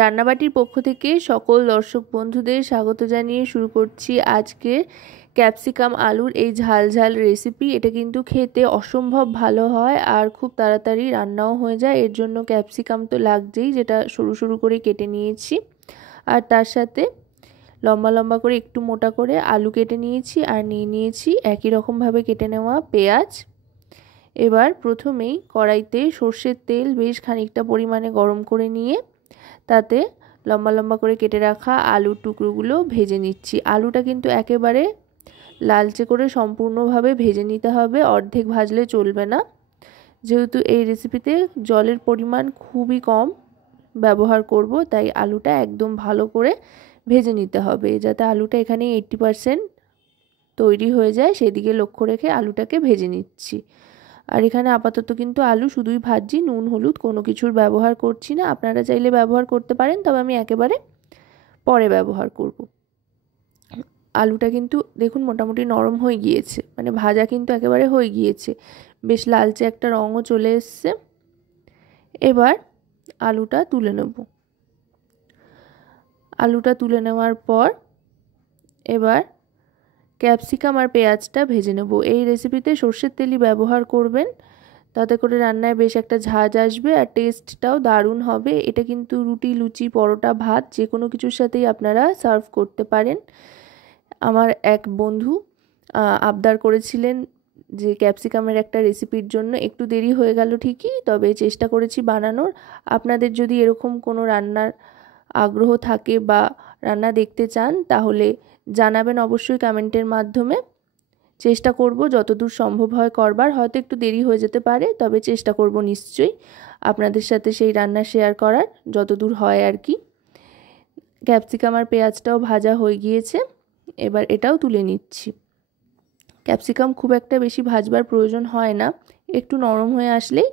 রান্নাবাটির পক্ষ থেকে সকল দর্শক বন্ধুদের স্বাগত জানিয়ে শুরু করছি আজকের ক্যাপসিকাম আলুর এই ঝাল ঝাল রেসিপি। এটা কিন্তু খেতে অসম্ভব ভালো হয় আর খুব তাড়াতাড়ি রান্নাও হয়ে যায়। এর জন্য ক্যাপসিকাম তো লাগছেই, যেটা সরু সরু করে কেটে নিয়েছি। আর তার সাথে লম্বা লম্বা করে একটু মোটা করে আলু কেটে নিয়েছি, আর নিয়ে নিয়েছি একই রকমভাবে কেটে নেওয়া পেঁয়াজ। এবার প্রথমেই কড়াইতে সর্ষের তেল বেশ খানিকটা পরিমাণে গরম করে নিয়ে তাতে লম্বা লম্বা করে কেটে রাখা আলুর টুকরোগুলো ভেজে নিচ্ছি। আলুটা কিন্তু একেবারে লালচে করে সম্পূর্ণভাবে ভেজে নিতে হবে, অর্ধেক ভাজলে চলবে না। যেহেতু এই রেসিপিতে জলের পরিমাণ খুবই কম ব্যবহার করব, তাই আলুটা একদম ভালো করে ভেজে নিতে হবে, যাতে আলুটা এখানে 80% তৈরি হয়ে যায় সেদিকে লক্ষ্য রেখে আলুটাকে ভেজে নিচ্ছি। আর এখানে আপাতত কিন্তু আলু শুধুই ভাজছি, নুন হলুদ কোনো কিছুর ব্যবহার করছি না। আপনারা চাইলে ব্যবহার করতে পারেন, তবে আমি একেবারে পরে ব্যবহার করব। আলুটা কিন্তু দেখুন মোটামুটি নরম হয়ে গিয়েছে, মানে ভাজা কিন্তু একেবারে হয়ে গিয়েছে, বেশ লালচে একটা রঙও চলে এসছে। এবার আলুটা তুলে নেব। আলুটা তুলে নেওয়ার পর এবার ক্যাপসিকাম আর পেঁয়াজটা ভেজে নেব। এই রেসিপিতে সর্ষের তেলই ব্যবহার করবেন, তাতে করে রান্নায় বেশ একটা ঝাঁঝ আসবে আর টেস্টটাও দারুণ হবে। এটা কিন্তু রুটি, লুচি, পরোটা, ভাত যে কোনো কিছুর সাথেই আপনারা সার্ভ করতে পারেন। আমার এক বন্ধু আবদার করেছিলেন যে ক্যাপসিকামের একটা রেসিপির জন্য, একটু দেরি হয়ে গেল ঠিকই, তবে চেষ্টা করেছি বানানোর। আপনাদের যদি এরকম কোনো রান্নার আগ্রহ থাকে বা রান্না দেখতে চান তাহলে জানাবেন অবশ্যই কমেন্টের মাধ্যমে। চেষ্টা করব যতদূর সম্ভব হয় করবার, হয়তো একটু দেরি হয়ে যেতে পারে, তবে চেষ্টা করব নিশ্চয়ই আপনাদের সাথে সেই রান্না শেয়ার করার যতদূর হয় আর কি। ক্যাপসিকাম আর পেঁয়াজটাও ভাজা হয়ে গিয়েছে, এবার এটাও তুলে নিচ্ছি। ক্যাপসিকাম খুব একটা বেশি ভাজবার প্রয়োজন হয় না, একটু নরম হয়ে আসলেই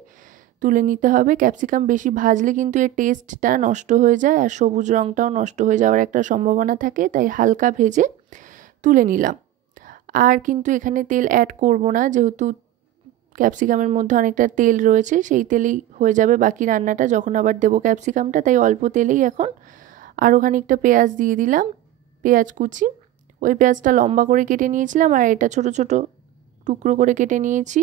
তুলে নিতে হবে। ক্যাপসিকাম বেশি ভাজলে কিন্তু এর টেস্টটা নষ্ট হয়ে যায় আর সবুজ রঙটাও নষ্ট হয়ে যাওয়ার একটা সম্ভাবনা থাকে, তাই হালকা ভেজে তুলে নিলাম। আর কিন্তু এখানে তেল অ্যাড করব না, যেহেতু ক্যাপসিকামের মধ্যে অনেকটা তেল রয়েছে, সেই তেলেই হয়ে যাবে বাকি রান্নাটা যখন আবার দেবো ক্যাপসিকামটা, তাই অল্প তেলেই এখন আরও খানিকটা পেঁয়াজ দিয়ে দিলাম, পেঁয়াজ কুচি। ওই পেঁয়াজটা লম্বা করে কেটে নিয়েছিলাম আর এটা ছোট ছোট টুকরো করে কেটে নিয়েছি।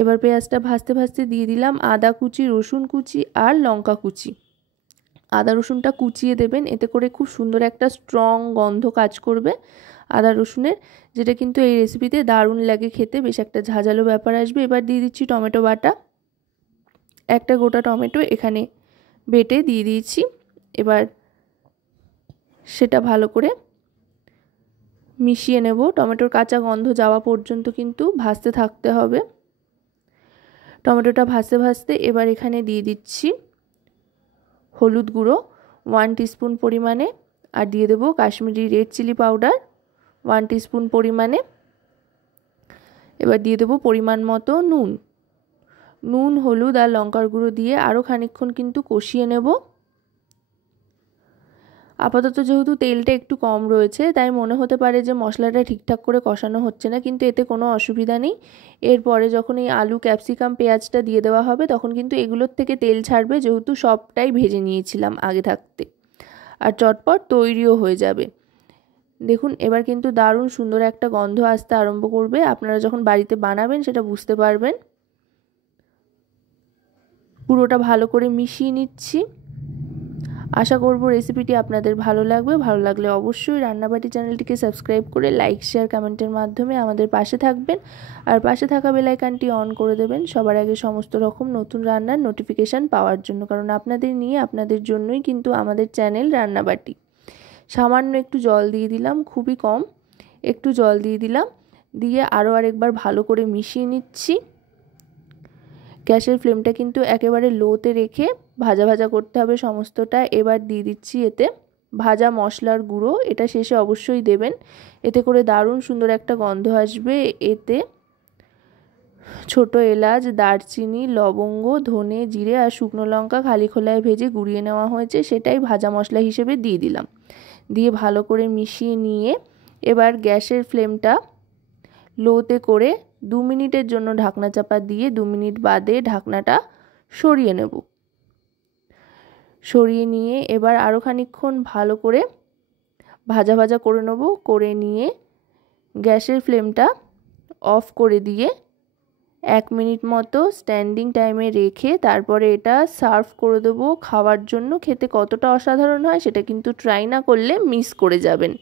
এবার পেঁয়াজটা ভাজতে ভাজতে দিয়ে দিলাম আদা কুচি, রসুন কুচি আর লঙ্কা কুচি। আদা রসুনটা কুচিয়ে দেবেন, এতে করে খুব সুন্দর একটা স্ট্রং গন্ধ কাজ করবে আদা রসুনের, যেটা কিন্তু এই রেসিপিতে দারুণ লাগে খেতে, বেশ একটা ঝাঁঝালো ব্যাপার আসবে। এবার দিয়ে দিচ্ছি টমেটো বাটা, একটা গোটা টমেটো এখানে বেটে দিয়ে দিয়েছি। এবার সেটা ভালো করে মিশিয়ে নেব, টমেটোর কাঁচা গন্ধ যাওয়া পর্যন্ত কিন্তু ভাজতে থাকতে হবে। টমেটোটা ভাজতে ভাজতে এবার এখানে দিয়ে দিচ্ছি হলুদ গুঁড়ো 1 টিস্পুন পরিমাণে, আর দিয়ে দেবো Kashmiri red chilli powder 1 teaspoon পরিমাণে। এবার দিয়ে দেবো পরিমাণ মতো নুন, হলুদ আর লঙ্কার গুঁড়ো দিয়ে আরও খানিকক্ষণ কিন্তু কষিয়ে নেব। আপাতত যেহেতু তেলটা একটু কম রয়েছে, তাই মনে হতে পারে যে মশলাটা ঠিকঠাক করে কষানো হচ্ছে না, কিন্তু এতে কোনো অসুবিধা নেই। এরপরে যখন এই আলু, ক্যাপসিকাম, পেঁয়াজটা দিয়ে দেওয়া হবে তখন কিন্তু এগুলোর থেকে তেল ছাড়বে, যেহেতু সবটাই ভেজে নিয়েছিলাম আগে থাকতে, আর চটপট তৈরিও হয়ে যাবে। দেখুন এবার কিন্তু দারুণ সুন্দর একটা গন্ধ আসতে আরম্ভ করবে, আপনারা যখন বাড়িতে বানাবেন সেটা বুঝতে পারবেন। পুরোটা ভালো করে মিশিয়ে নিচ্ছি। আশা করব রেসিপিটি আপনাদের ভালো লাগবে। ভালো লাগলে অবশ্যই রান্নাবাটি চ্যানেলটিকে সাবস্ক্রাইব করে লাইক, শেয়ার, কমেন্টের মাধ্যমে আমাদের পাশে থাকবেন, আর পাশে থাকা বেল আইকনটি অন করে দেবেন সবার আগে সমস্ত রকম নতুন রান্নার নোটিফিকেশান পাওয়ার জন্য, কারণ আপনাদের নিয়ে আপনাদের জন্যই কিন্তু আমাদের চ্যানেল রান্নাবাটি। সামান্য একটু জল দিয়ে দিলাম, খুবই কম একটু জল দিয়ে দিলাম, দিয়ে আরও আরেকবার ভালো করে মিশিয়ে নিচ্ছি। গ্যাসের ফ্লেমটা কিন্তু একেবারে লোতে রেখে ভাজা ভাজা করতে হবে সমস্তটা। এবার দিয়ে দিচ্ছি এতে ভাজা মশলার গুঁড়ো, এটা শেষে অবশ্যই দেবেন, এতে করে দারুণ সুন্দর একটা গন্ধ আসবে। এতে ছোট এলাচ, দারচিনি, লবঙ্গ, ধনে, জিরে আর শুকনো লঙ্কা খালি খোলায় ভেজে গুঁড়িয়ে নেওয়া হয়েছে, সেটাই ভাজা মশলা হিসেবে দিয়ে দিলাম। দিয়ে ভালো করে মিশিয়ে নিয়ে এবার গ্যাসের ফ্লেমটা লোতে করে 2 মিনিটের জন্য ঢাকনা চাপা দিয়ে 2 মিনিট বাদে ঢাকনাটা সরিয়ে নেব। সরিয়ে নিয়ে এবার আরও খানিকক্ষণ ভালো করে ভাজা ভাজা করে নেব। করে নিয়ে গ্যাসের ফ্লেমটা অফ করে দিয়ে 1 মিনিট মতো স্ট্যান্ডিং টাইমে রেখে তারপরে এটা সার্ভ করে দেবো খাওয়ার জন্য। খেতে কতটা অসাধারণ হয় সেটা কিন্তু ট্রাই না করলে মিস করে যাবেন।